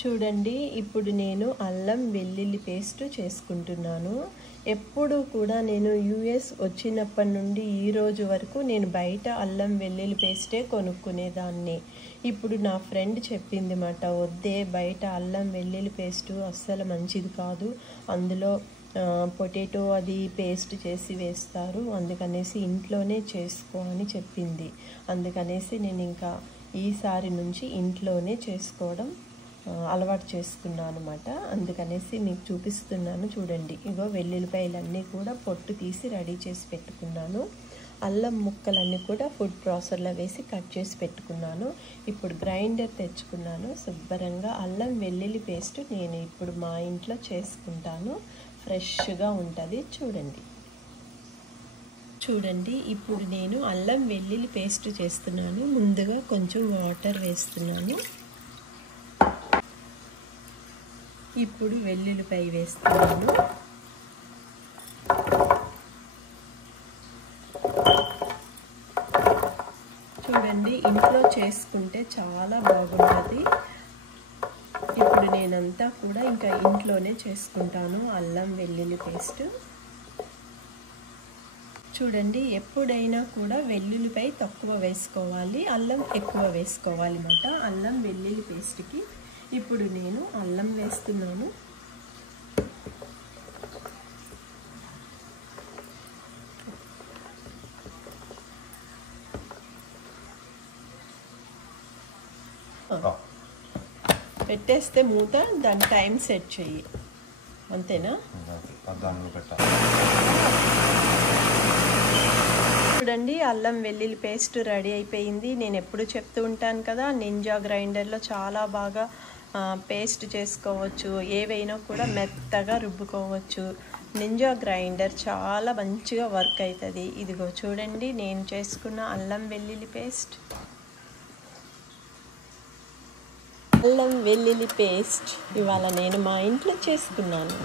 చూడండి, ఇప్పుడు నేను అల్లం వెల్లుల్లి పేస్ట్ చేసుకుంటున్నాను. ఎప్పుడు కూడా నేను యూఎస్ వచ్చినప్పటి నుండి ఈ రోజు వరకు నేను బయట అల్లం వెల్లుల్లి పేస్టే కొనుక్కునేదాన్ని. ఇప్పుడు నా ఫ్రెండ్ చెప్పింది మాట, వద్దే బయట అల్లం వెల్లుల్లి పేస్టు అస్సలు మంచిది కాదు, అందులో పొటాటో అది పేస్ట్ చేసి వేస్తారు, అందుకనేసి ఇంట్లోనే చేసుకో అని చెప్పింది. అందుకనేసి నేను ఇంకా ఈసారి నుంచి ఇంట్లోనే చేసుకోవడం అలవాటు చేసుకున్నాను అనమాట. అందుకనేసి మీకు చూపిస్తున్నాను చూడండి. ఇగో వెల్లుల్లిపాయలన్నీ కూడా పొట్టు తీసి రెడీ చేసి పెట్టుకున్నాను. అల్లం ముక్కలన్నీ కూడా ఫుడ్ ప్రాసెసర్లో వేసి కట్ చేసి పెట్టుకున్నాను. ఇప్పుడు గ్రైండర్ తెచ్చుకున్నాను. శుభ్రంగా అల్లం వెల్లుల్లి పేస్ట్ నేను ఇప్పుడు మా ఇంట్లో చేసుకుంటాను. ఫ్రెష్గా ఉంటుంది. చూడండి, ఇప్పుడు నేను అల్లం వెల్లుల్లి పేస్ట్ చేస్తున్నాను. ముందుగా కొంచెం వాటర్ వేస్తున్నాను. ఇప్పుడు వెల్లుల్లిపాయ వేస్తున్నాను. చూడండి, ఇంట్లో చేసుకుంటే చాలా బాగుంటుంది. ఇప్పుడు నేనంతా కూడా ఇంకా ఇంట్లోనే చేసుకుంటాను అల్లం వెల్లుల్లి పేస్ట్. చూడండి, ఎప్పుడైనా కూడా వెల్లుల్లిపాయ తక్కువ వేసుకోవాలి, అల్లం ఎక్కువ వేసుకోవాలి అన్నమాట అల్లం వెల్లుల్లి పేస్ట్కి. ఇప్పుడు నేను అల్లం వేస్తున్నాను. పెట్టేస్తే మూత, దాని టైం సెట్ చెయ్యి, అంతేనా? చూడండి, అల్లం వెల్లుల్లి పేస్ట్ రెడీ అయిపోయింది. నేను ఎప్పుడు చెప్తూ ఉంటాను కదా, నింజా గ్రైండర్లో చాలా బాగా పేస్ట్ చేసుకోవచ్చు, ఏవైనా కూడా మెత్తగా రుబ్బుకోవచ్చు. నింజా గ్రైండర్ చాలా మంచిగా వర్క్ అవుతుంది. ఇదిగో చూడండి, నేను చేసుకున్న అల్లం వెల్లుల్లి పేస్ట్. అల్లం వెల్లుల్లి పేస్ట్ ఇవాళ నేను మా ఇంట్లో చేసుకున్నాను.